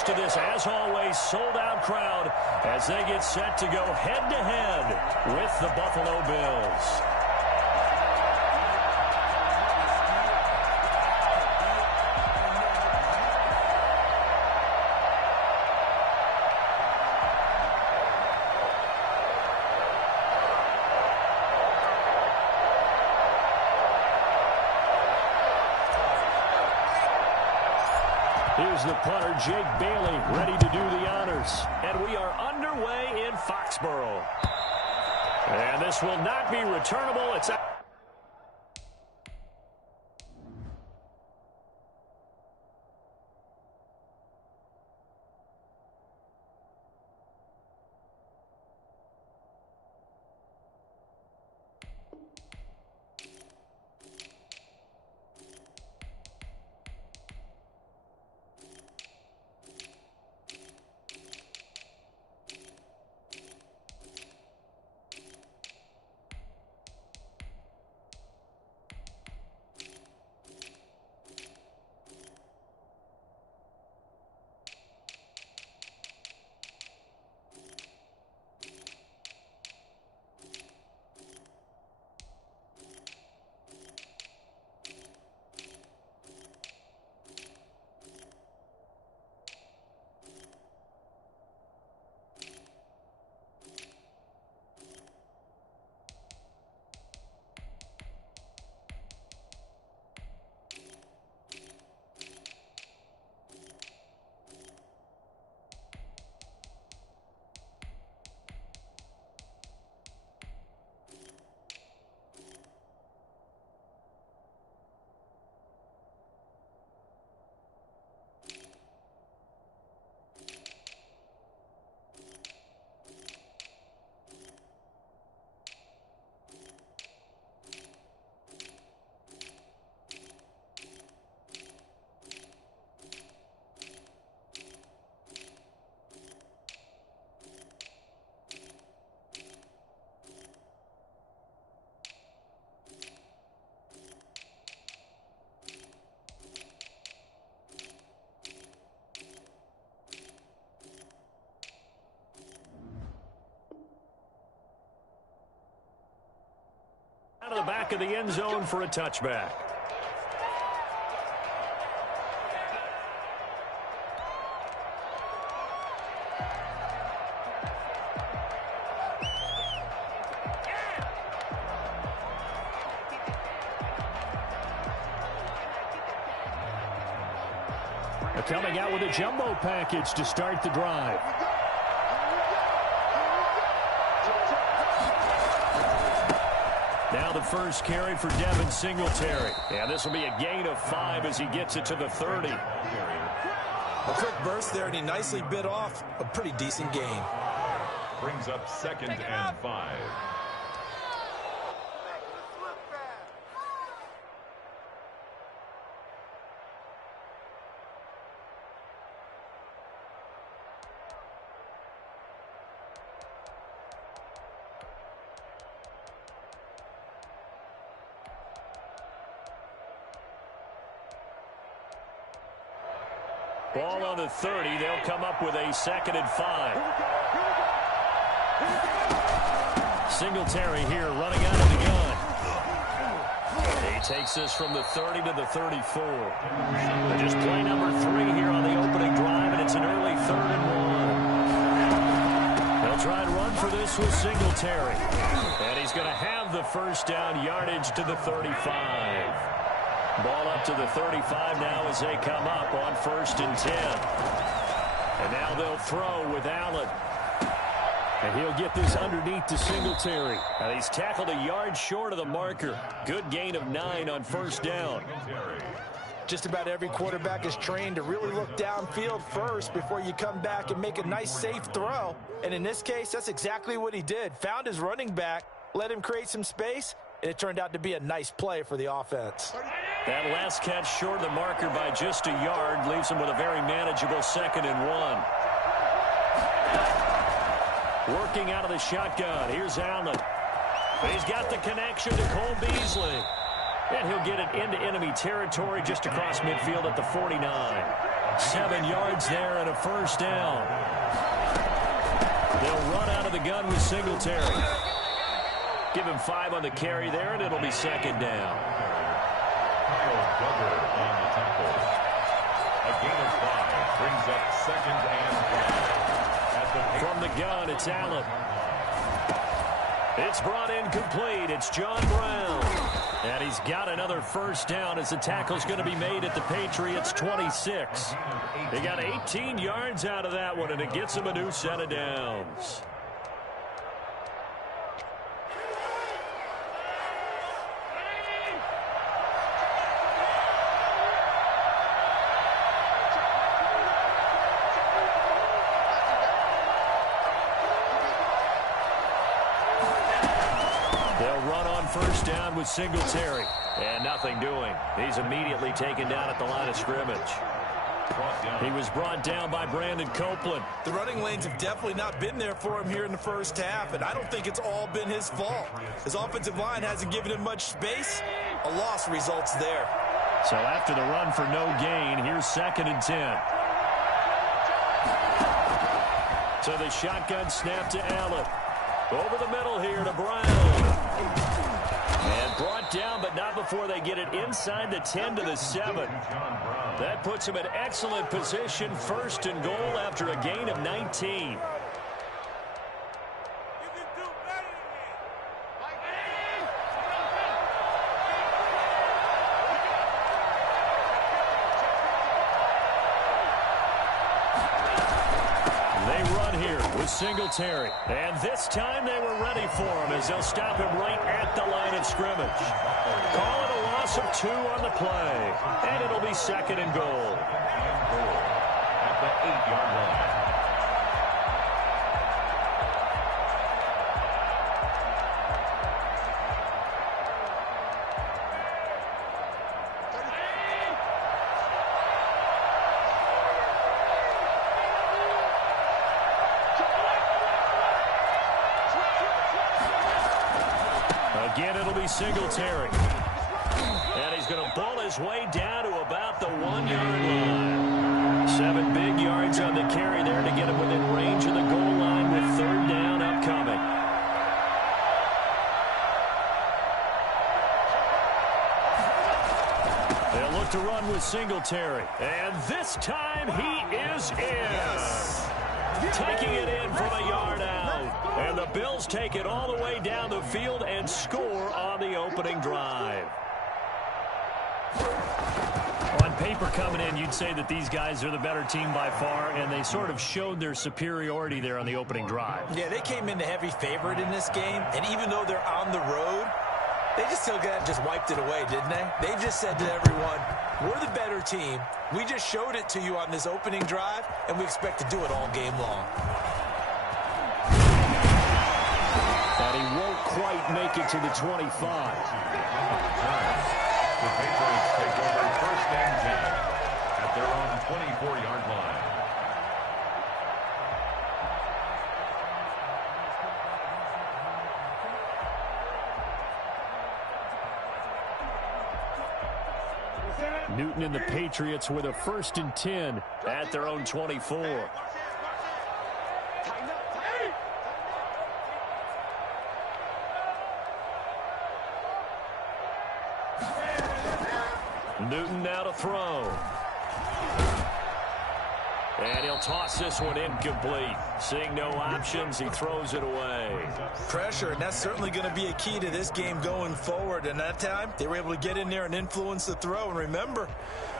goes to this, as always, sold-out crowd as they get set to go head-to-head with the Buffalo Bills. Here's the punter, Jake Bailey, ready to do the honors. And we are underway in Foxborough. And this will not be returnable. It's out. Out of the back of the end zone for a touchback. They're coming out with a jumbo package to start the drive. Now the first carry for Devin Singletary. And this will be a gain of 5 as he gets it to the 30. A quick burst there, and he nicely bit off a pretty decent gain. Brings up 2nd and 5. Ball on the 30. They'll come up with a 2nd and 5. Singletary here running out of the gun. He takes this from the 30 to the 34. They just play number 3 here on the opening drive, and it's an early 3rd and 1. They'll try and run for this with Singletary. And he's going to have the first down yardage to the 35. Ball up to the 35 now as they come up on 1st and 10. And now they'll throw with Allen. And he'll get this underneath to Singletary. And he's tackled a yard short of the marker. Good gain of 9 on 1st down. Just about every quarterback is trained to really look downfield first before you come back and make a nice, safe throw. And in this case, that's exactly what he did. Found his running back, let him create some space, and it turned out to be a nice play for the offense. That last catch short of the marker by just a yard leaves him with a very manageable 2nd and 1. Working out of the shotgun. Here's Allen. He's got the connection to Cole Beasley. And he'll get it into enemy territory just across midfield at the 49. 7 yards there and a first down. They'll run out of the gun with Singletary. Give him 5 on the carry there, and it'll be second down. Kyle Duggar on the tackle. A gain of 5 brings up second and 5. From the gun, it's Allen. It's brought in complete. It's John Brown. And he's got another first down as the tackle's going to be made at the Patriots' 26. They got 18 yards out of that one, and it gets them a new set of downs. First down with Singletary. And nothing doing. He's immediately taken down at the line of scrimmage. He was brought down by Brandon Copeland. The running lanes have definitely not been there for him here in the first half, and I don't think it's all been his fault. His offensive line hasn't given him much space. A loss results there. So after the run for no gain, here's second and 10. So the shotgun snap to Allen. Over the middle here to Brown. And brought down, but not before they get it inside the 10 to the 7. That puts him in excellent position, first and goal after a gain of 19. Singletary. And this time they were ready for him as they'll stop him right at the line of scrimmage. Call it a loss of 2 on the play. And it'll be second and goal. At the 8-yard line. Again, it'll be Singletary. And he's going to ball his way down to about the 1-yard line. 7 big yards on the carry there to get him within range of the goal line with third down upcoming. They'll look to run with Singletary. And this time he is in. Taking it in from a yard out. And the Bills take it all the way down the field and score on the opening drive. On paper coming in, you'd say that these guys are the better team by far, and they sort of showed their superiority there on the opening drive. Yeah, they came in the heavy favorite in this game, and even though they're on the road, they just still got just wiped it away, didn't they? They just said to everyone, we're the better team. We just showed it to you on this opening drive, and we expect to do it all game long. And he won't quite make it to the 25. The Patriots take over first and 10 at their own 24-yard line. Newton and the Patriots with a first and 10 at their own 24. Newton now to throw. And he'll toss this one incomplete. Seeing no options, he throws it away. Pressure, and that's certainly going to be a key to this game going forward. And that time, they were able to get in there and influence the throw. And remember,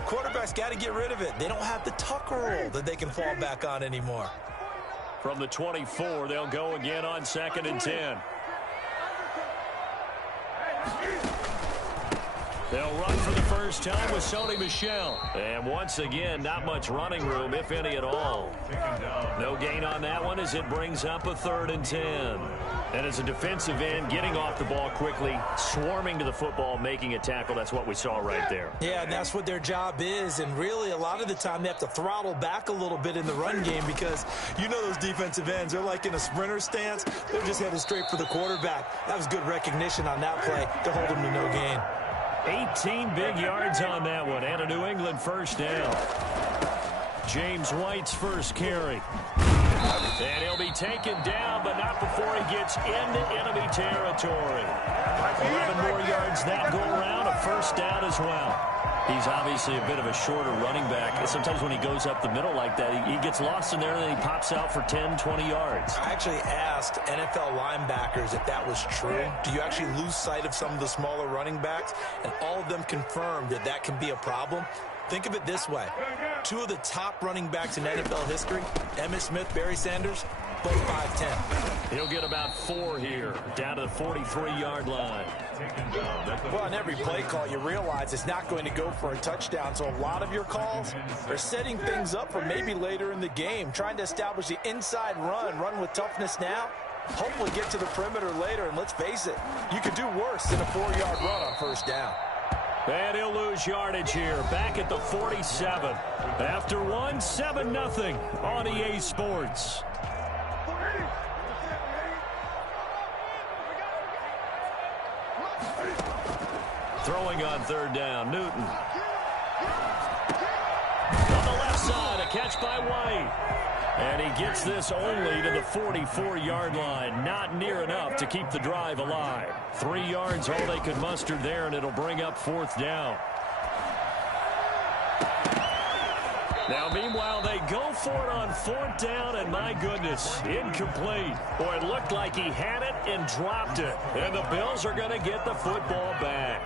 quarterbacks got to get rid of it. They don't have the Tucker rule that they can fall back on anymore. From the 24, they'll go again on second and 10. They'll run for the first time with Sony Michel. And once again, not much running room, if any at all. No gain on that one as it brings up a third and 10. And as a defensive end, getting off the ball quickly, swarming to the football, making a tackle, that's what we saw right there. Yeah, and that's what their job is. And really, a lot of the time, they have to throttle back a little bit in the run game because you know those defensive ends, they're like in a sprinter stance. They're just headed straight for the quarterback. That was good recognition on that play to hold him to no gain. 18 big yards on that one, and a New England first down. James White's first carry. And he'll be taken down, but not before he gets into enemy territory. 11 more yards that go around, a first down as well. He's obviously a bit of a shorter running back. Sometimes when he goes up the middle like that, he gets lost in there and then he pops out for 10, 20 yards. I actually asked NFL linebackers if that was true. Do you actually lose sight of some of the smaller running backs? And all of them confirmed that that can be a problem. Think of it this way. Two of the top running backs in NFL history, Emmitt Smith, Barry Sanders, both 5'10". He'll get about 4 here, down to the 43-yard line. Well, on every play call, you realize it's not going to go for a touchdown, so a lot of your calls are setting things up for maybe later in the game, trying to establish the inside run with toughness now, hopefully get to the perimeter later, and let's face it, you could do worse than a 4-yard run on first down. And he'll lose yardage here, back at the 47. After one, 7-0 on EA Sports. Throwing on third down, Newton. On the left side, a catch by White. And he gets this only to the 44-yard line. Not near enough to keep the drive alive. 3 yards, all they could muster there, and it'll bring up fourth down. Now, meanwhile, they go for it on fourth down, and my goodness, incomplete. Boy, it looked like he had it and dropped it. And the Bills are going to get the football back.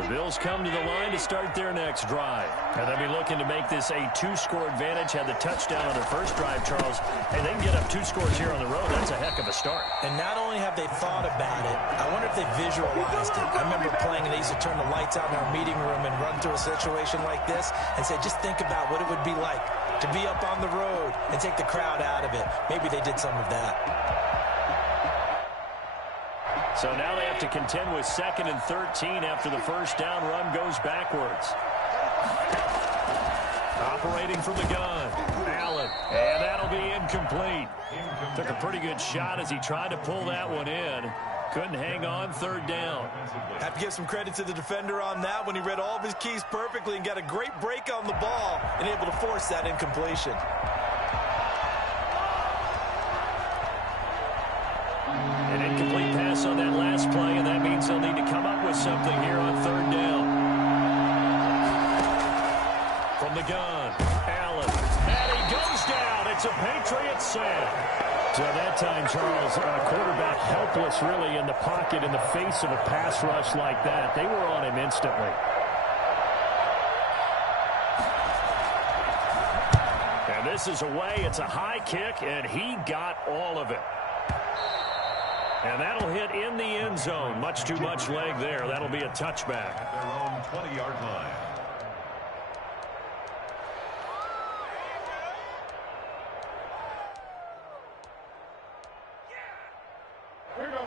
The Bills come to the line to start their next drive. And they'll be looking to make this a 2-score advantage. Had the touchdown on their first drive, Charles. And they can get up 2 scores here on the road. That's a heck of a start. And not only have they thought about it, I wonder if they visualized it. I remember playing and they used to turn the lights out in our meeting room and run through a situation like this and say, just think about what it would be like to be up on the road and take the crowd out of it. Maybe they did some of that. So now they have to contend with 2nd and 13 after the first down run goes backwards. Operating from the gun, Allen, and that'll be incomplete. Took a pretty good shot as he tried to pull that one in. Couldn't hang on, third down. Have to give some credit to the defender on that when he read all of his keys perfectly and got a great break on the ball and able to force that incompletion. An incomplete pass on that last play, and that means they'll need to come up with something here on third down. From the gun, Allen, and he goes down. It's a Patriot sack. So that time, Charles, quarterback helpless really in the pocket in the face of a pass rush like that. They were on him instantly. And this is away. It's a high kick, and he got all of it. And that'll hit in the end zone. Much too much leg there. That'll be a touchback. At their own 20-yard line.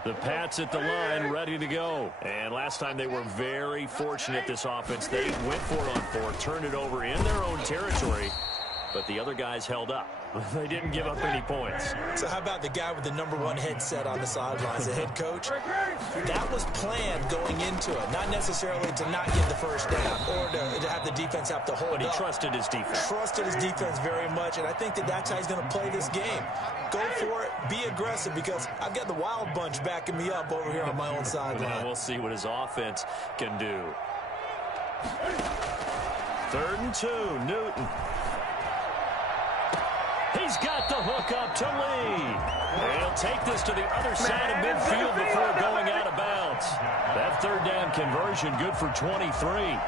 The Pats at the line, ready to go. And last time they were very fortunate, this offense. They went for it on fourth, turned it over in their own territory, but the other guys held up. They didn't give up any points. So how about the guy with the #1 headset on the sidelines, the head coach? That was planned going into it, not necessarily to not get the first down or to have the defense have to hold up. But he trusted his defense. Trusted his defense very much, and I think that's how he's going to play this game. Go for it, be aggressive, because I've got the Wild Bunch backing me up over here on my own sideline. Now we'll see what his offense can do. 3rd and 2, Newton. He's got the hook up to Lee. And he'll take this to the other side of midfield before going out of bounds. That third down conversion good for 23.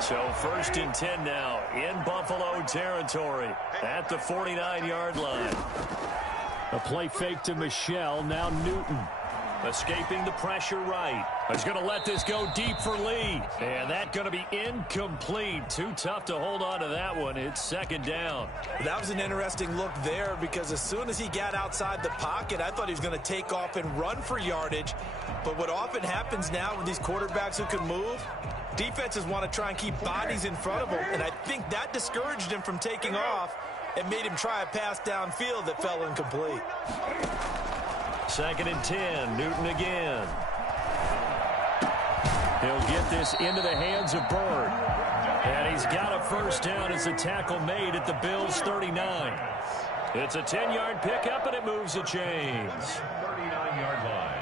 So 1st and 10 now in Buffalo territory at the 49-yard line. A play fake to Michel, now Newton. Escaping the pressure right. He's going to let this go deep for Lee. And that's going to be incomplete. Too tough to hold on to that one. It's 2nd down. That was an interesting look there, because as soon as he got outside the pocket, I thought he was going to take off and run for yardage. But what often happens now with these quarterbacks who can move, defenses want to try and keep bodies in front of them. And I think that discouraged him from taking off and made him try a pass downfield that fell incomplete. 2nd and 10. Newton again. He'll get this into the hands of Byrd. And he's got a first down as the tackle made at the Bills' 39. It's a 10-yard pickup, and it moves the chains. 39-yard line.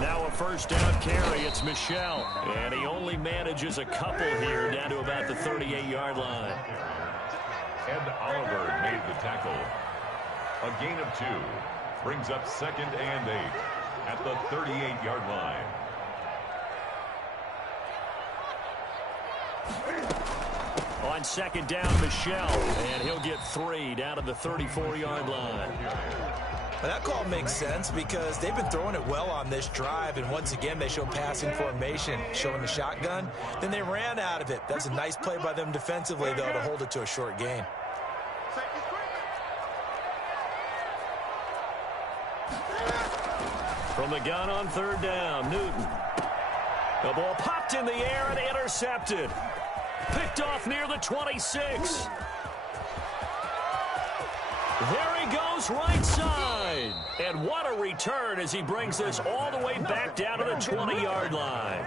Now a first down carry. It's Michel. And he only manages a couple here down to about the 38-yard line. Ed Oliver made the tackle. A gain of 2. Brings up 2nd and 8 at the 38-yard line. On 2nd down, Michel. And he'll get 3 down to the 34-yard line. And that call makes sense because they've been throwing it well on this drive, and once again they show passing formation, showing the shotgun. Then they ran out of it. That's a nice play by them defensively, though, to hold it to a short gain. From the gun on 3rd down, Newton. The ball popped in the air and intercepted. Picked off near the 26. There he goes, right side. And what a return as he brings this all the way back down to the 20-yard line.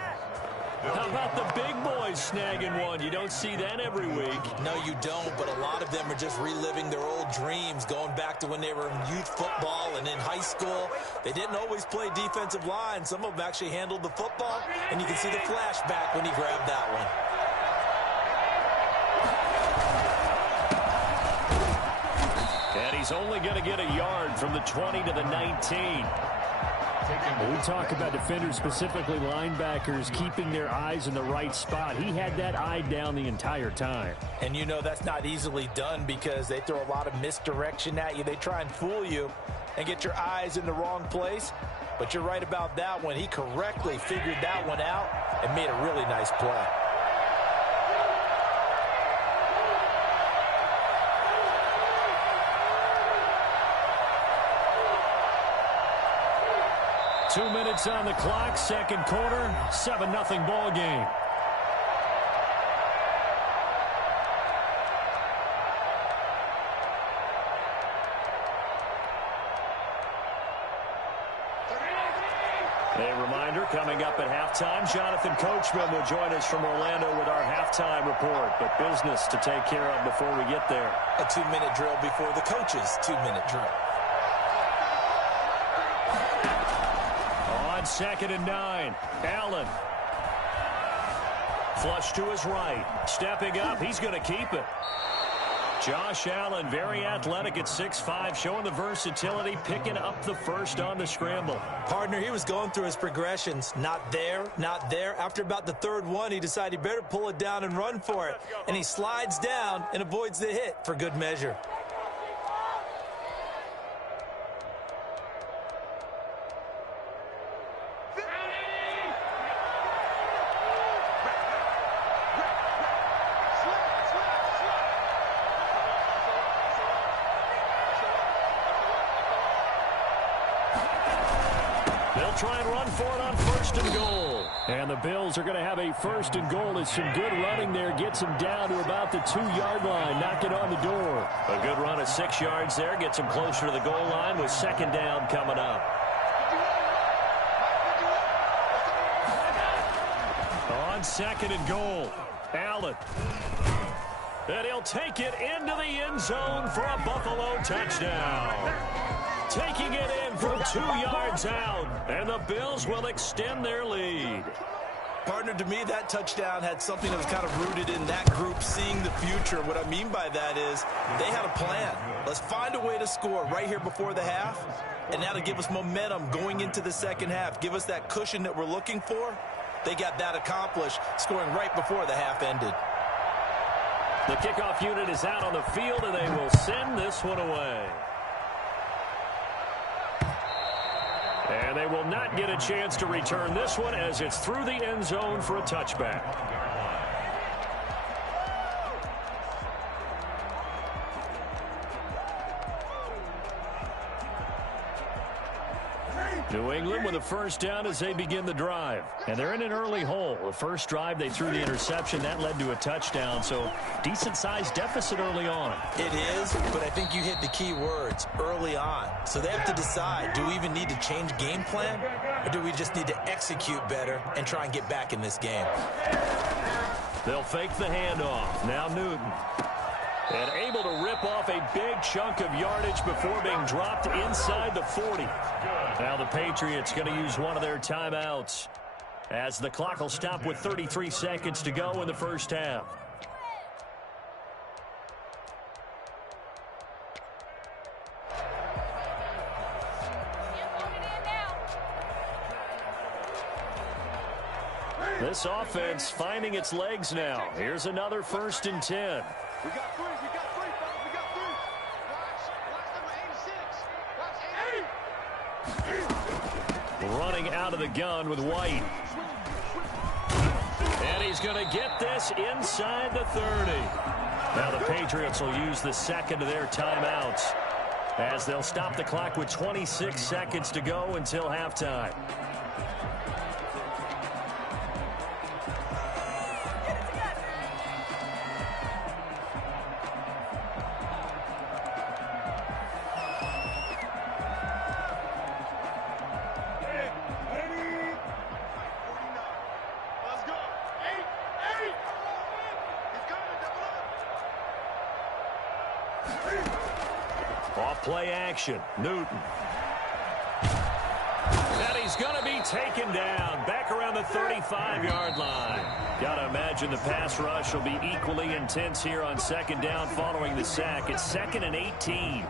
How about the big boys snagging one? You don't see that every week. No, you don't, but a lot of them are just reliving their old dreams, going back to when they were in youth football and in high school. They didn't always play defensive line. Some of them actually handled the football, and you can see the flashback when he grabbed that one. And he's only going to get a yard from the 20 to the 19. We talk about defenders, specifically linebackers, keeping their eyes in the right spot. He had that eye down the entire time. And you know that's not easily done because they throw a lot of misdirection at you. They try and fool you and get your eyes in the wrong place. But you're right about that one. He correctly figured that one out and made a really nice play. Two minutes on the clock, second quarter, 7-0 ball game. A reminder, coming up at halftime, Jonathan Coachman will join us from Orlando with our halftime report. But business to take care of before we get there. A 2-minute drill before the coach's 2-minute drill. 2nd and 9. Allen. Flush to his right. Stepping up. He's going to keep it. Josh Allen, very athletic at 6'5", showing the versatility, picking up the first on the scramble. Partner, he was going through his progressions. Not there, not there. After about the 3rd one, he decided he better pull it down and run for it. And he slides down and avoids the hit for good measure. Try and run for it on 1st and goal. And the Bills are going to have a 1st and goal as some good running there gets him down to about the 2-yard line. Knock it on the door. A good run of 6 yards there gets him closer to the goal line with 2nd down coming up. On 2nd and goal, Allen. And he'll take it into the end zone for a Buffalo touchdown. Taking it in from 2 yards out, and the Bills will extend their lead. Partner, to me, that touchdown had something that was kind of rooted in that group seeing the future. What I mean by that is they had a plan. Let's find a way to score right here before the half, and that'll give us momentum going into the second half. Give us that cushion that we're looking for. They got that accomplished, scoring right before the half ended. The kickoff unit is out on the field, and they will send this one away. And they will not get a chance to return this one as it's through the end zone for a touchback. New England with a first down as they begin the drive. And they're in an early hole. The first drive, they threw the interception. That led to a touchdown. So decent-sized deficit early on. It is, but I think you hit the key words, early on. So they have to decide, do we even need to change game plan? Or do we just need to execute better and try and get back in this game? They'll fake the handoff. Now Newton. And able to rip off a big chunk of yardage before being dropped inside the 40. Now the Patriots going to use one of their timeouts as the clock will stop with 33 seconds to go in the first half. This offense finding its legs now. Here's another 1st and 10. We got three, fellas, we got three. Watch number 86. Running out of the gun with White. And he's going to get this inside the 30. Now the Patriots will use the second of their timeouts as they'll stop the clock with 26 seconds to go until halftime. Off-play action. Newton. And he's going to be taken down back around the 35-yard line. Got to imagine the pass rush will be equally intense here on second down following the sack. It's 2nd and 18.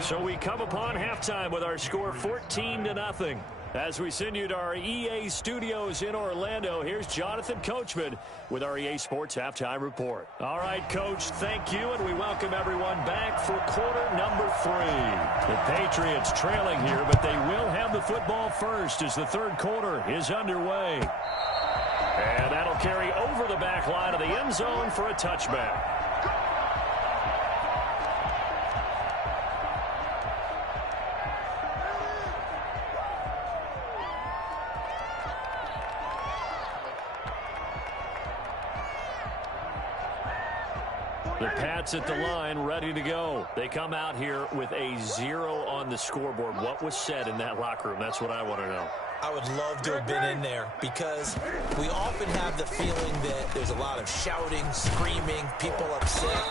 So we come upon halftime with our score 14-0. As we send you to our EA studios in Orlando, here's Jonathan Coachman with our EA Sports Halftime Report. All right, Coach, thank you, and we welcome everyone back for quarter number 3. The Patriots trailing here, but they will have the football first as the third quarter is underway. And that'll carry over the back line of the end zone for a touchback. The Pats at the line, ready to go. They come out here with a 0 on the scoreboard. What was said in that locker room? That's what I want to know. I would love to have been in there because we often have the feeling that there's a lot of shouting, screaming, people upset.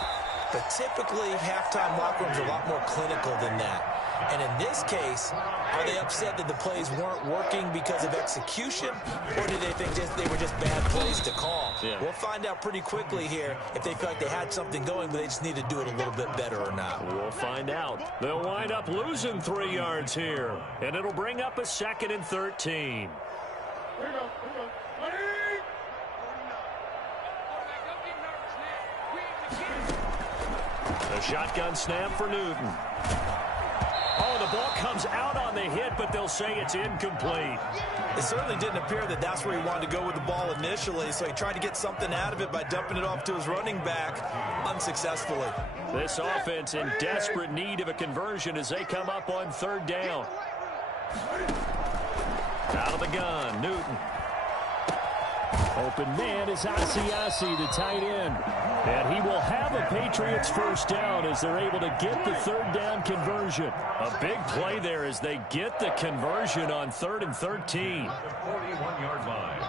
But typically, halftime locker rooms are a lot more clinical than that. And in this case, are they upset that the plays weren't working because of execution, or do they think they were just bad plays to call? Yeah. We'll find out pretty quickly here if they feel like they had something going, but they just need to do it a little bit better or not. We'll find out. They'll wind up losing 3 yards here, and it'll bring up a 2nd and 13. A shotgun snap for Newton. Oh, the ball comes out on the hit, but they'll say it's incomplete. It certainly didn't appear that that's where he wanted to go with the ball initially, so he tried to get something out of it by dumping it off to his running back unsuccessfully. This offense in desperate need of a conversion as they come up on 3rd down. Out of the gun, Newton. Open man is Asiasi, the tight end. And he will have a Patriots first down as they're able to get the 3rd down conversion. A big play there as they get the conversion on 3rd and 13. The 41-yard line.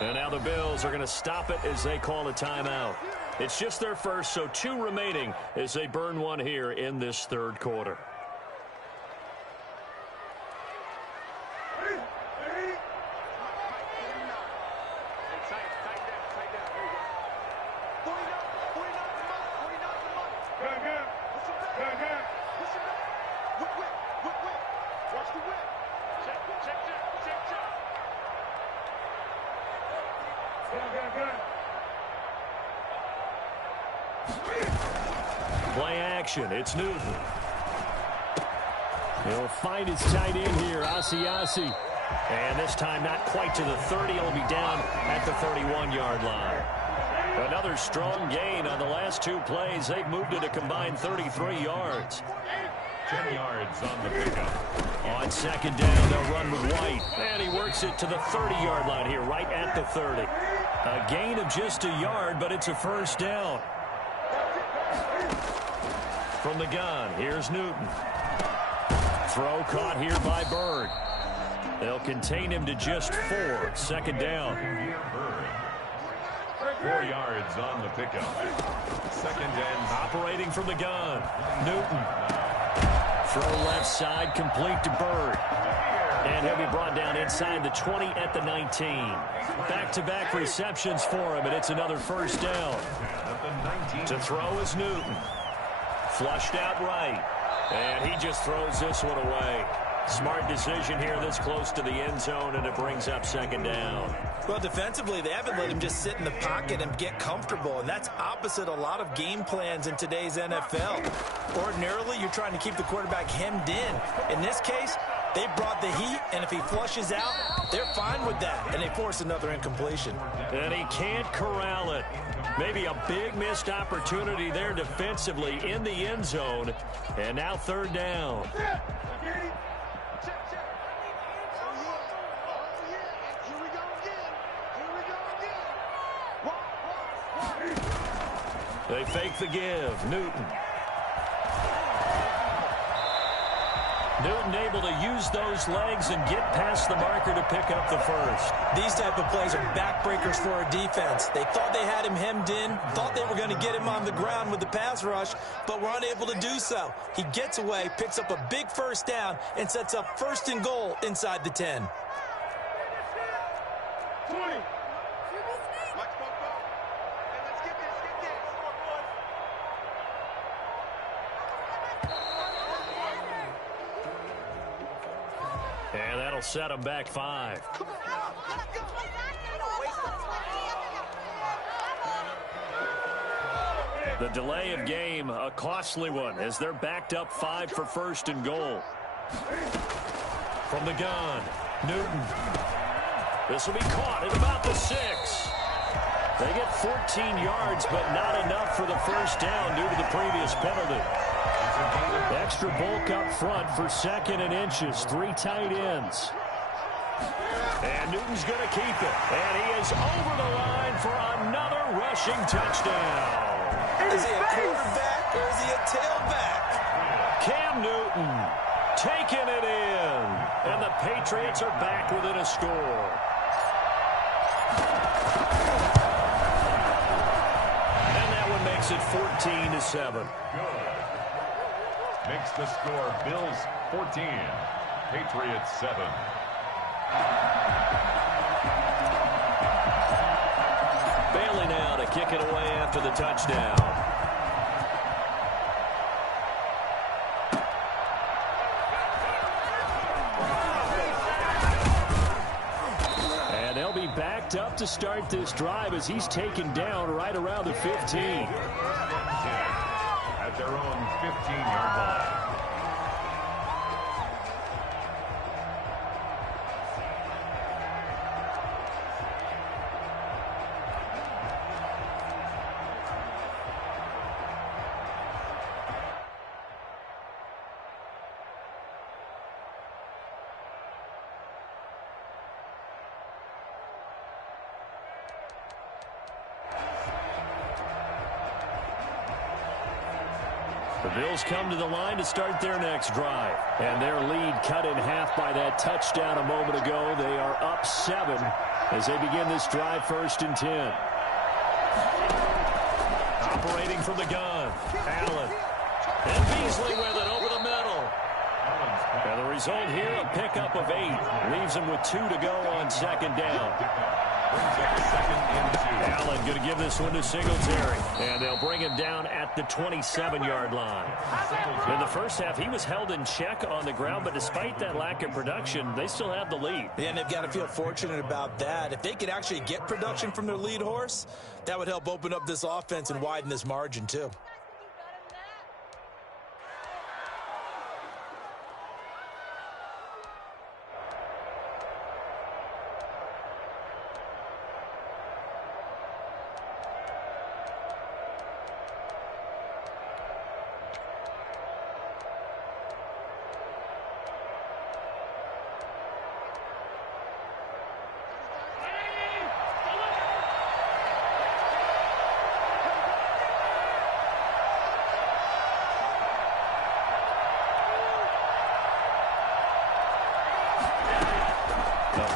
And now the Bills are going to stop it as they call a timeout. It's just their first, so 2 remaining as they burn one here in this 3rd quarter. Play action. It's Newton. He'll find his tight end here, Asiasi. And this time not quite to the 30. He'll be down at the 31-yard line. Another strong gain on the last two plays. They've moved it a combined 33 yards. 10 yards on the pickup. On second down, they'll run with White. And he works it to the 30-yard line here, right at the 30. A gain of just a yard, but it's a first down. From the gun, here's Newton. Throw caught here by Bird. They'll contain him to just 4. Second down. 4 yards on the pickup. Second and operating from the gun. Newton. Throw left side, complete to Bird. And he'll be brought down inside the 20 at the 19. Back-to-back receptions for him, and it's another first down. To throw is Newton. Flushed out right. And he just throws this one away. Smart decision here this close to the end zone, and it brings up second down. Well, defensively, they haven't let him just sit in the pocket and get comfortable, and that's opposite a lot of game plans in today's NFL. Ordinarily, you're trying to keep the quarterback hemmed in. In this case, they brought the heat, and if he flushes out, they're fine with that, and they force another incompletion. And he can't corral it. Maybe a big missed opportunity there defensively in the end zone, and now third down. They fake the give. Newton. Newton able to use those legs and get past the marker to pick up the first. These type of plays are backbreakers for a defense. They thought they had him hemmed in, thought they were going to get him on the ground with the pass rush, but were unable to do so. He gets away, picks up a big first down, and sets up first and goal inside the 10. 20. And that'll set him back 5. The delay of game, a costly one, as they're backed up 5 for first and goal. From the gun, Newton. This will be caught at about the 6. They get 14 yards, but not enough for the first down due to the previous penalty. Extra bulk up front for second and inches. 3 tight ends. And Newton's going to keep it. And he is over the line for another rushing touchdown. Is he a quarterback or is he a tailback? Cam Newton taking it in. And the Patriots are back within a score. And that one makes it 14-7. makes the score Bills 14, Patriots 7. Bailey now to kick it away after the touchdown. And they'll be backed up to start this drive as he's taken down right around the 15. At their own 15-yard line. The Bills come to the line to start their next drive. And their lead cut in half by that touchdown a moment ago. They are up 7 as they begin this drive, 1st and 10. Operating from the gun, Allen. And Beasley with it over the middle. And the result here, a pickup of 8. Leaves them with 2 to go on 2nd down. Allen going to give this one to Singletary. And they'll bring him down at the 27-yard line. In the first half, he was held in check on the ground, but despite that lack of production, they still have the lead. Yeah, and they've got to feel fortunate about that. If they could actually get production from their lead horse, that would help open up this offense and widen this margin, too.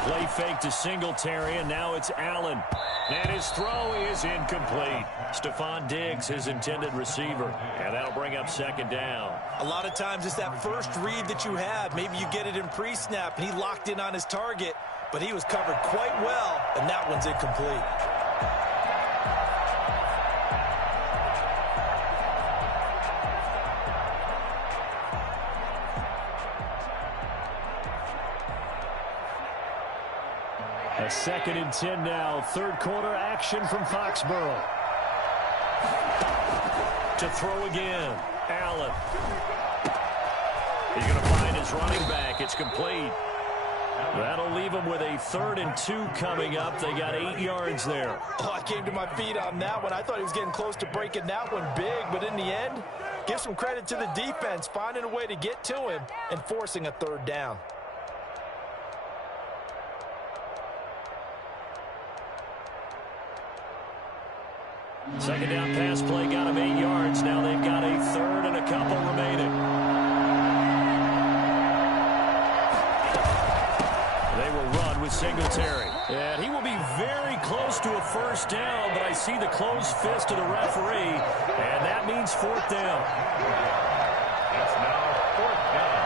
Play fake to Singletary, and now it's Allen. And his throw is incomplete. Stephon Diggs, his intended receiver. And that'll bring up second down. A lot of times it's that first read that you have. Maybe you get it in pre-snap, and he locked in on his target, but he was covered quite well, and that one's incomplete. A 2nd and 10 now. Third quarter action from Foxborough. To throw again, Allen. He's going to find his running back. It's complete. That'll leave him with a 3rd and 2 coming up. They got 8 yards there. Oh, I came to my feet on that one. I thought he was getting close to breaking that one big, but in the end, give some credit to the defense, finding a way to get to him and forcing a 3rd down. Second down pass play got him 8 yards. Now they've got a 3rd and a couple remaining. They will run with Singletary. And he will be very close to a 1st down, but I see the closed fist of the referee, and that means 4th down. It's now 4th down.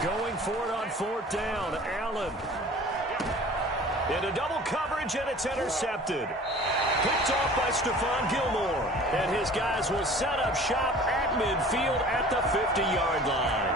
Going for it on 4th down, Allen. Into double coverage, and it's intercepted. Picked off by Stephon Gilmore. And his guys will set up shop at midfield at the 50-yard line.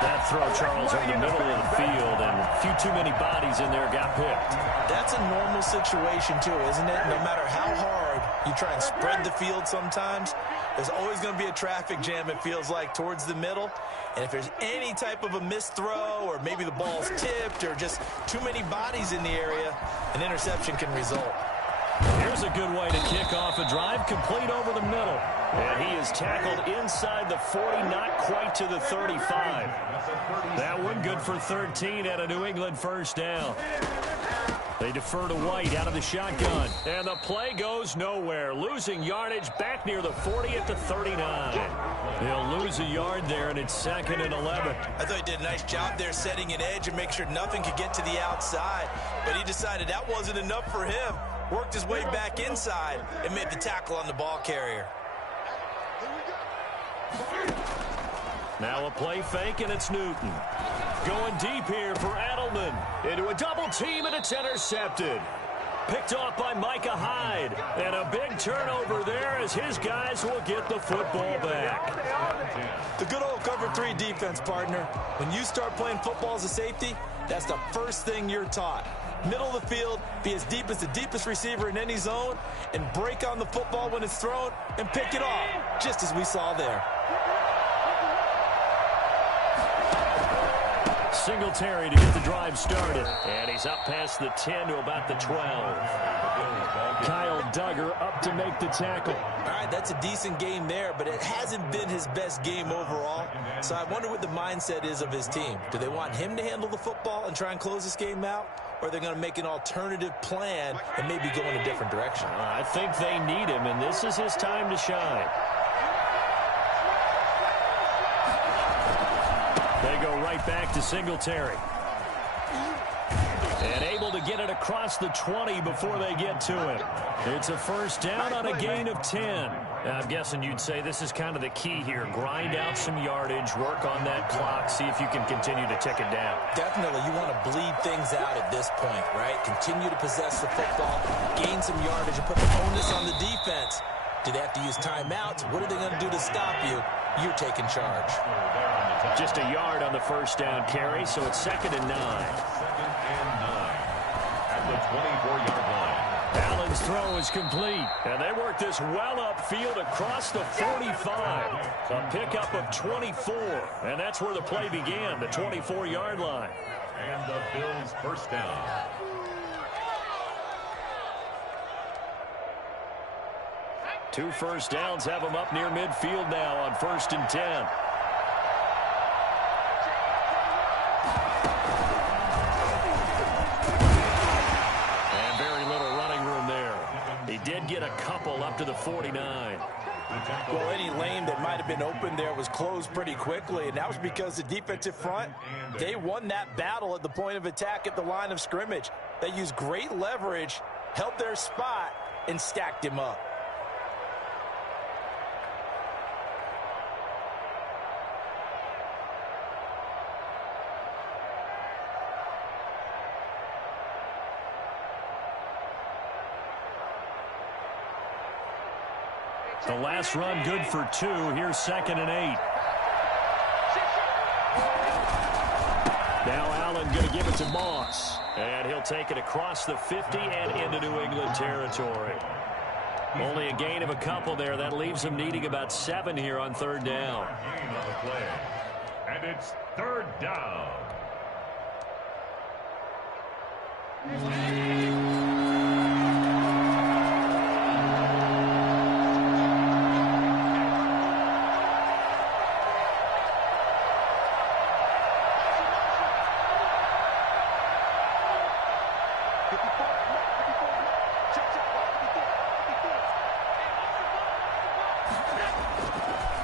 That throw, Charles, over the middle of the field, and a few too many bodies in there got picked. That's a normal situation, too, isn't it? No matter how hard you try and spread the field sometimes, there's always going to be a traffic jam, it feels like, towards the middle. And if there's any type of a missed throw, or maybe the ball's tipped, or just too many bodies in the area, an interception can result. Here's a good way to kick off a drive, complete over the middle. And he is tackled inside the 40, not quite to the 35. That one good for 13 at a New England 1st down. They defer to White out of the shotgun. And the play goes nowhere. Losing yardage back near the 40 at the 39. They'll lose a yard there, and it's 2nd and 11. I thought he did a nice job there setting an edge and make sure nothing could get to the outside. But he decided that wasn't enough for him. Worked his way back inside and made the tackle on the ball carrier. Now a play fake, and it's Newton. Going deep here for Edelman. Into a double team, and it's intercepted. Picked off by Micah Hyde. And a big turnover there as his guys will get the football back. The good old cover 3 defense, partner. When you start playing football as a safety, that's the first thing you're taught. Middle of the field, be as deep as the deepest receiver in any zone, and break on the football when it's thrown and pick it off, just as we saw there. Singletary to get the drive started. And he's up past the 10 to about the 12. Kyle Duggar up to make the tackle. All right, that's a decent game there, but it hasn't been his best game overall. So I wonder what the mindset is of his team. Do they want him to handle the football and try and close this game out? Or are they going to make an alternative plan and maybe go in a different direction? I think they need him, and this is his time to shine. They go right back to Singletary. And able to get it across the 20 before they get to him. It's a 1st down on a gain of 10. I'm guessing you'd say this is kind of the key here. Grind out some yardage, work on that clock, see if you can continue to tick it down. Definitely, you want to bleed things out at this point, right? Continue to possess the football, gain some yardage, and put the onus on the defense. Do they have to use timeouts? What are they going to do to stop you? You're taking charge. Just a yard on the 1st down carry, so it's 2nd and 9. 2nd and 9 at the 24-yard line. Allen's throw is complete, and they work this well upfield across the 45. A pickup of 24, and that's where the play began, the 24-yard line. And the Bills' 1st down. Two 1st downs have them up near midfield now on 1st and 10. to the 49. Well, any lane that might have been open there was closed pretty quickly, and that was because the defensive front, they won that battle at the point of attack at the line of scrimmage. They used great leverage, held their spot, and stacked him up. The last run good for 2. Here's 2nd and 8. Now Allen going to give it to Moss. And he'll take it across the 50 and into New England territory. Only a gain of a couple there. That leaves them needing about 7 here on 3rd down. Gain on the play. And it's 3rd down.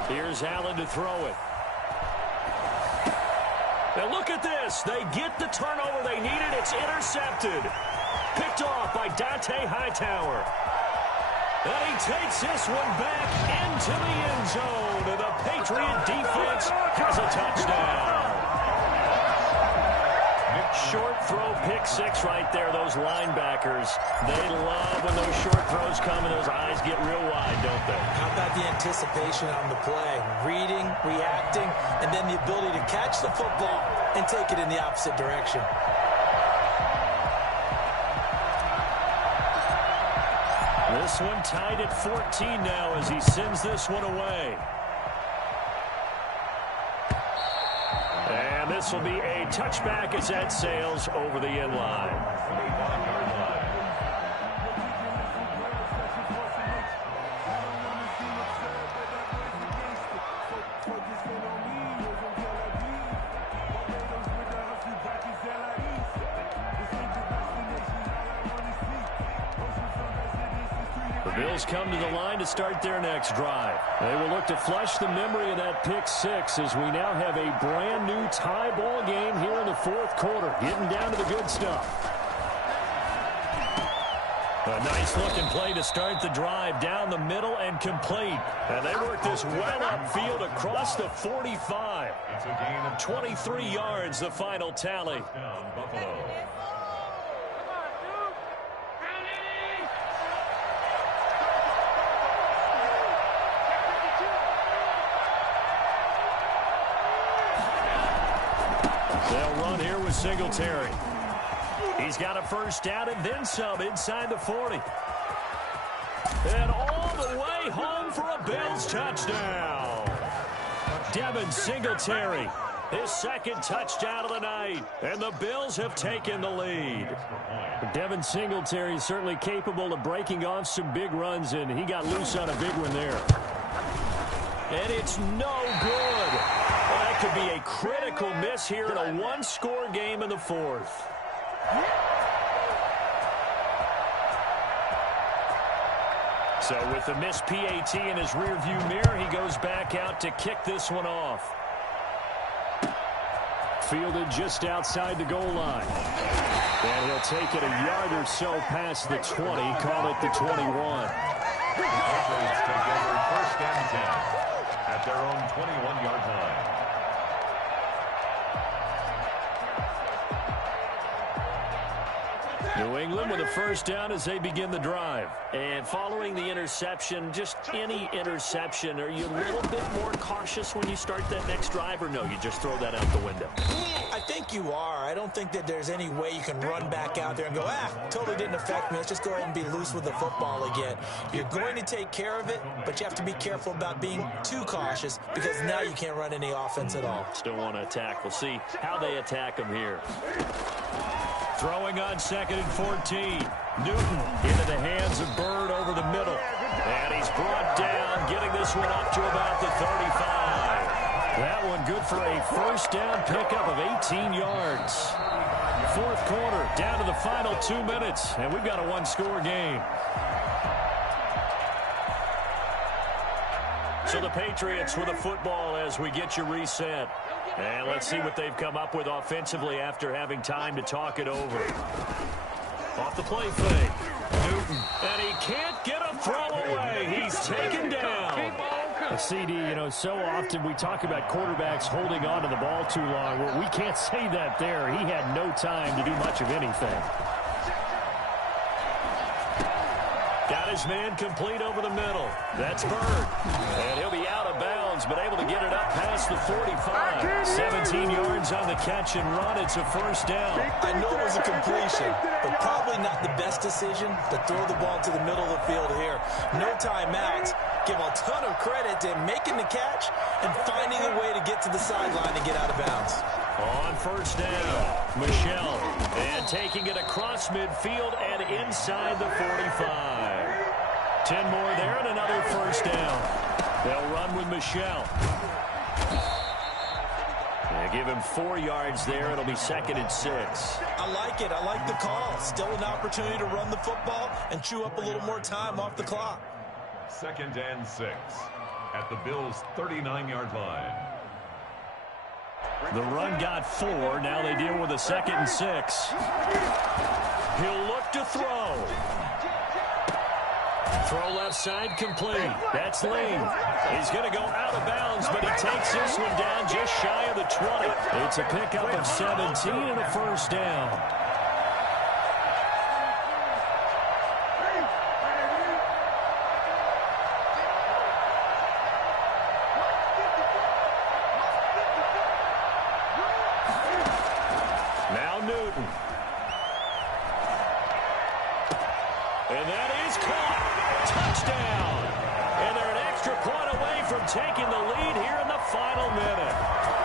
Here's Allen to throw it. Now look at this. They get the turnover they needed. It's intercepted. Picked off by Dante Hightower. And he takes this one back into the end zone. And the Patriot defense has a touchdown. Short throw, pick 6 right there. Those linebackers, they love when those short throws come and those eyes get real wide, don't they? How about the anticipation on the play? Reading, reacting, and then the ability to catch the football and take it in the opposite direction. This one tied at 14 now as he sends this one away. And this will be a touchback as that sails over the end line. Bills come to the line to start their next drive. They will look to flush the memory of that pick 6 as we now have a brand new tie ball game here in the 4th quarter. Getting down to the good stuff. A nice looking play to start the drive down the middle and complete. And they work this well upfield across the 45. It's a gain of 23 yards, the final tally. down Buffalo. They'll run here with Singletary. He's got a 1st down and then some inside the 40. And all the way home for a Bills touchdown. Devin Singletary, his 2nd touchdown of the night. And the Bills have taken the lead. Devin Singletary is certainly capable of breaking off some big runs, and he got loose on a big one there. And it's no good. Well, that could be a critical miss here in a 1-score game in the 4th. So with the missed PAT in his rearview mirror, he goes back out to kick this one off. Fielded just outside the goal line. And he'll take it a yard or so past the 20, call it the 21. Patriots take over 1st and 10 at their own 21-yard line. New England with a 1st down as they begin the drive. And following the interception, just any interception, are you a little bit more cautious when you start that next drive, or no, you just throw that out the window? I think you are. I don't think that there's any way you can run back out there and go, totally didn't affect me. Let's just go ahead and be loose with the football again. You're going to take care of it, but you have to be careful about being too cautious because now you can't run any offense at all. Still want to attack. We'll see how they attack them here. Throwing on 2nd and 14. Newton into the hands of Bird over the middle. And he's brought down, getting this one up to about the 35. That one good for a 1st down pickup of 18 yards. 4th quarter, down to the final 2 minutes, and we've got a 1-score game. So the Patriots with a football as we get you reset. And let's see what they've come up with offensively after having time to talk it over. Off the play fake. Newton. And he can't get a throw away. He's taken down. CD, so often we talk about quarterbacks holding on to the ball too long. Well, we can't say that there. He had no time to do much of anything. Got his man complete over the middle. That's Bird. And he'll be out of bounds, but able to get it up past the 45. 17 yards on the catch and run. It's a first down. I know it was a completion, but probably not the best decision to throw the ball to the middle of the field here. No timeouts. Give a ton of credit to making the catch and finding a way to get to the sideline and get out of bounds. On first down, Michel. And taking it across midfield and inside the 45. 10 more there and another first down. They'll run with Michel. They give him 4 yards there. It'll be 2nd and 6. I like it. I like the call. Still an opportunity to run the football and chew up a little more time off the clock. 2nd and 6 at the Bills' 39-yard line. The run got 4. Now they deal with a 2nd and 6. He'll look to throw. Throw left side complete. That's Lee. He's going to go out of bounds, but he takes this one down just shy of the 20. It's a pickup of 17 and a first down. Now Newton. And that is caught. Touchdown. And they're an extra point away from taking the lead here in the final minute.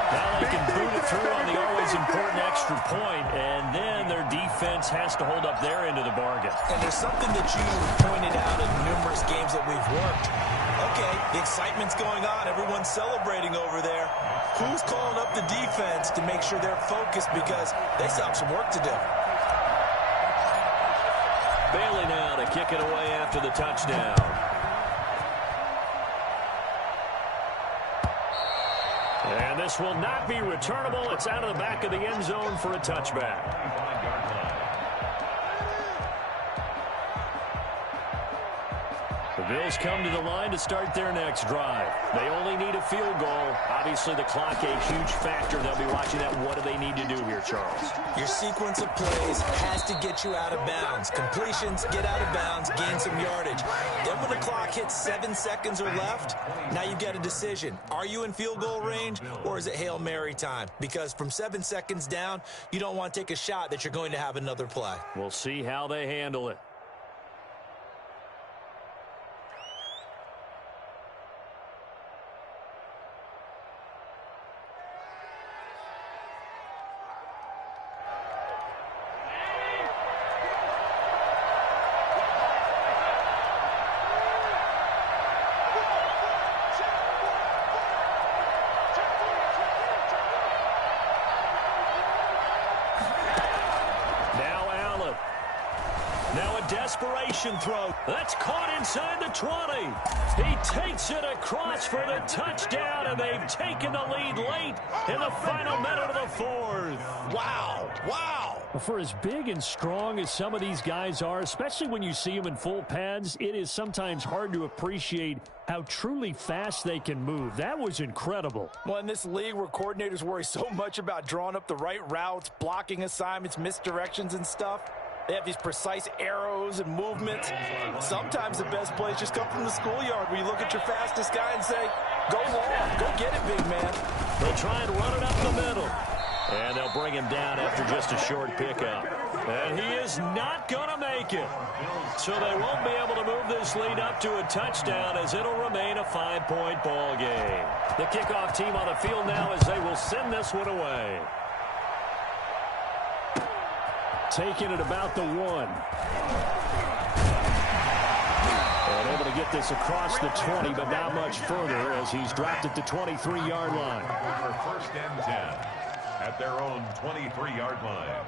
Now they can boot it through on the always important extra point, and then their defense has to hold up their end of the bargain. And there's something that you pointed out in numerous games that we've worked. Okay, the excitement's going on. Everyone's celebrating over there. Who's calling up the defense to make sure they're focused because they still have some work to do? Bailey now to kick it away after the touchdown. And this will not be returnable. It's out of the back of the end zone for a touchback. The Bills come to the line to start their next drive. They only need a field goal. Obviously, the clock a huge factor. They'll be watching that. What do they need to do here, Charles? Your sequence of plays has to get you out of bounds. Completions, get out of bounds, gain some yardage. Then when the clock hits 7 seconds or left, now you get a decision. Are you in field goal range or is it Hail Mary time? Because from 7 seconds down, you don't want to take a shot that you're going to have another play. We'll see how they handle it. Desperation throw. That's caught inside the 20. He takes it across for the touchdown, and they've taken the lead late in the final minute of the fourth. Wow. Wow. For as big and strong as some of these guys are, especially when you see them in full pads, it is sometimes hard to appreciate how truly fast they can move. That was incredible. Well, in this league where coordinators worry so much about drawing up the right routes, blocking assignments, misdirections and stuff, they have these precise arrows and movements. Sometimes the best plays just come from the schoolyard where you look at your fastest guy and say, go long, go get it, big man. They'll try and run it up the middle. And they'll bring him down after just a short pickup. And he is not going to make it. So they won't be able to move this lead up to a touchdown as it'll remain a 5-point ball game. The kickoff team on the field now as they will send this one away. Taking it about the 1. And able to get this across the 20, but not much further as he's dropped at the 23-yard line. For 1st and 10 at their own 23-yard line.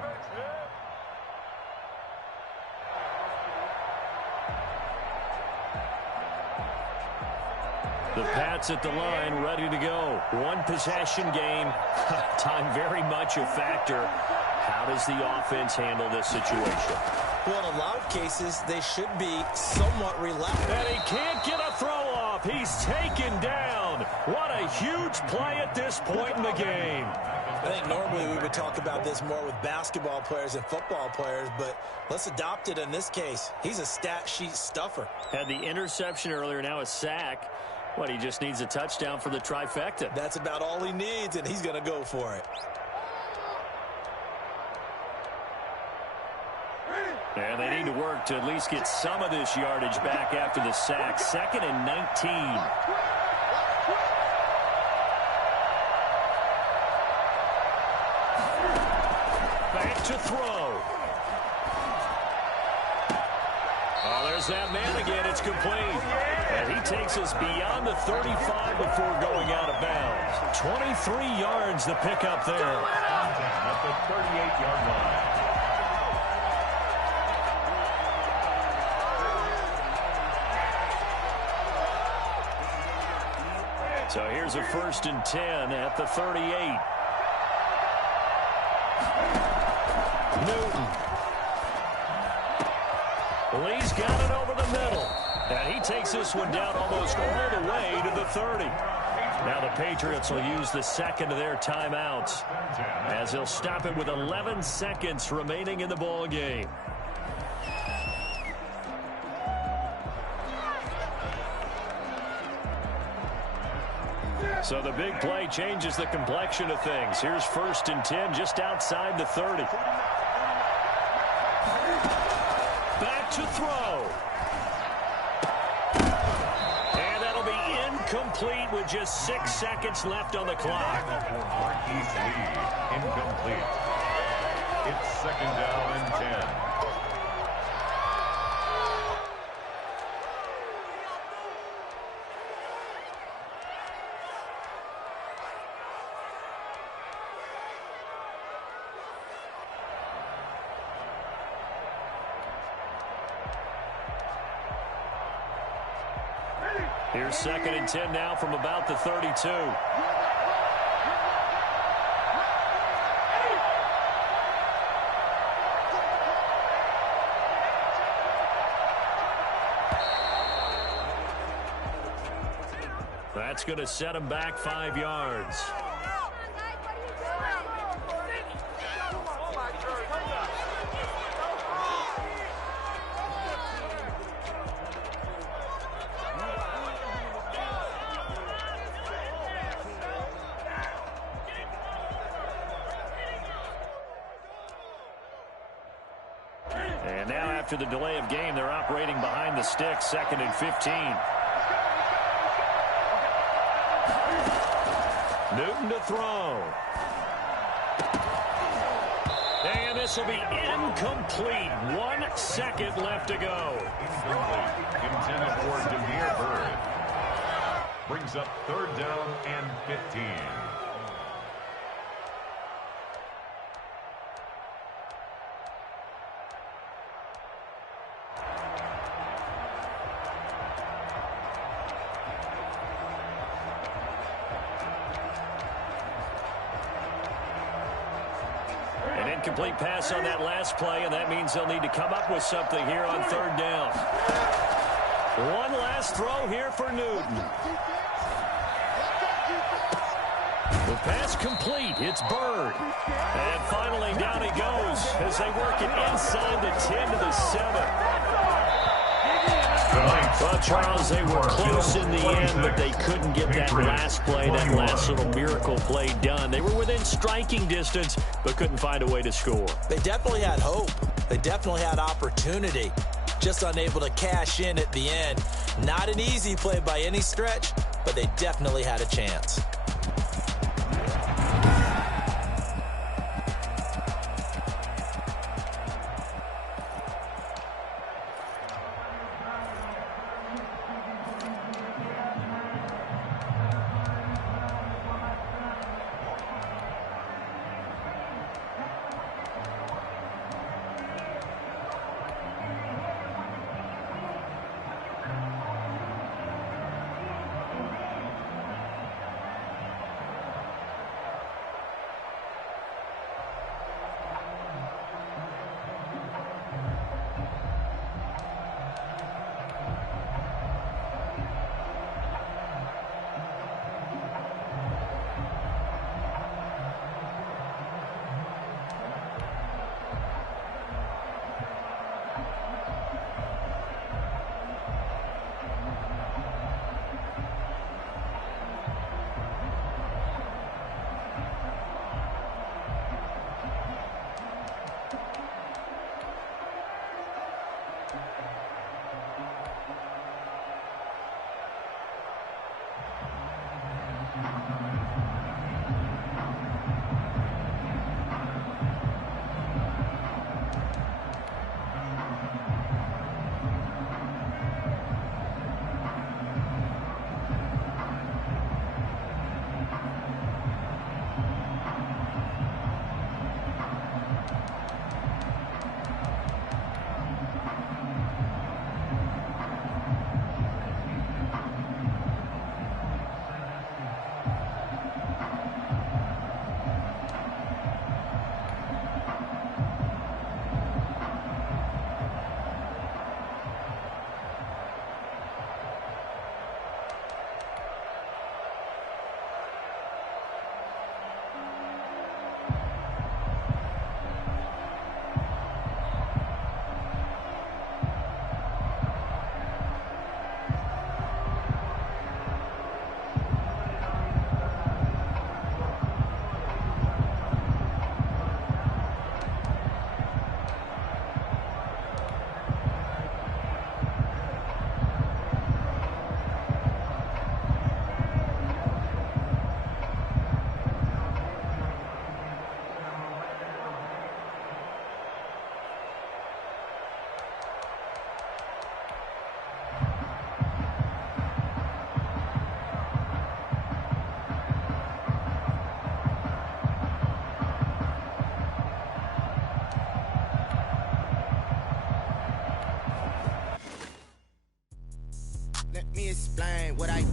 The Pats at the line, ready to go. One possession game. Time very much a factor. How does the offense handle this situation? Well, in a lot of cases, they should be somewhat relaxed. And he can't get a throw off. He's taken down. What a huge play at this point in the game. I think normally we would talk about this more with basketball players and football players, but let's adopt it in this case. He's a stat sheet stuffer. Had the interception earlier, now a sack. What, he just needs a touchdown for the trifecta. That's about all he needs, and he's going to go for it. And they need to work to at least get some of this yardage back after the sack. 2nd and 19. Back to throw. Oh, there's that man again. It's complete. And he takes us beyond the 35 before going out of bounds. 23 yards to pick up there. At the 38-yard line. So here's a 1st and 10 at the 38. Newton. Lee's got it over the middle. And he takes this one down almost all the way to the 30. Now the Patriots will use the second of their timeouts as they'll stop it with 11 seconds remaining in the ball game. So the big play changes the complexion of things. Here's 1st and 10 just outside the 30. Back to throw. And that'll be incomplete with just 6 seconds left on the clock. Marquise Lee, incomplete. It's 2nd down and 10. Here's 2nd and 10 now from about the 32. That's going to set him back 5 yards. And now after the delay of game, they're operating behind the sticks, 2nd and 15. Newton to throw. And this will be incomplete. 1 second left to go. Intended for Damiere Byrd. Brings up 3rd down and 15. Incomplete pass on that last play, and that means they'll need to come up with something here on 3rd down. One last throw here for Newton. The pass complete. It's Byrd. And finally down he goes as they work it inside the 10 to the 7. Well, Charles, they were close in the end, but they couldn't get that last play, that last little miracle play done. They were within striking distance, but couldn't find a way to score. They definitely had hope. They definitely had opportunity. Just unable to cash in at the end. Not an easy play by any stretch, but they definitely had a chance. explain what I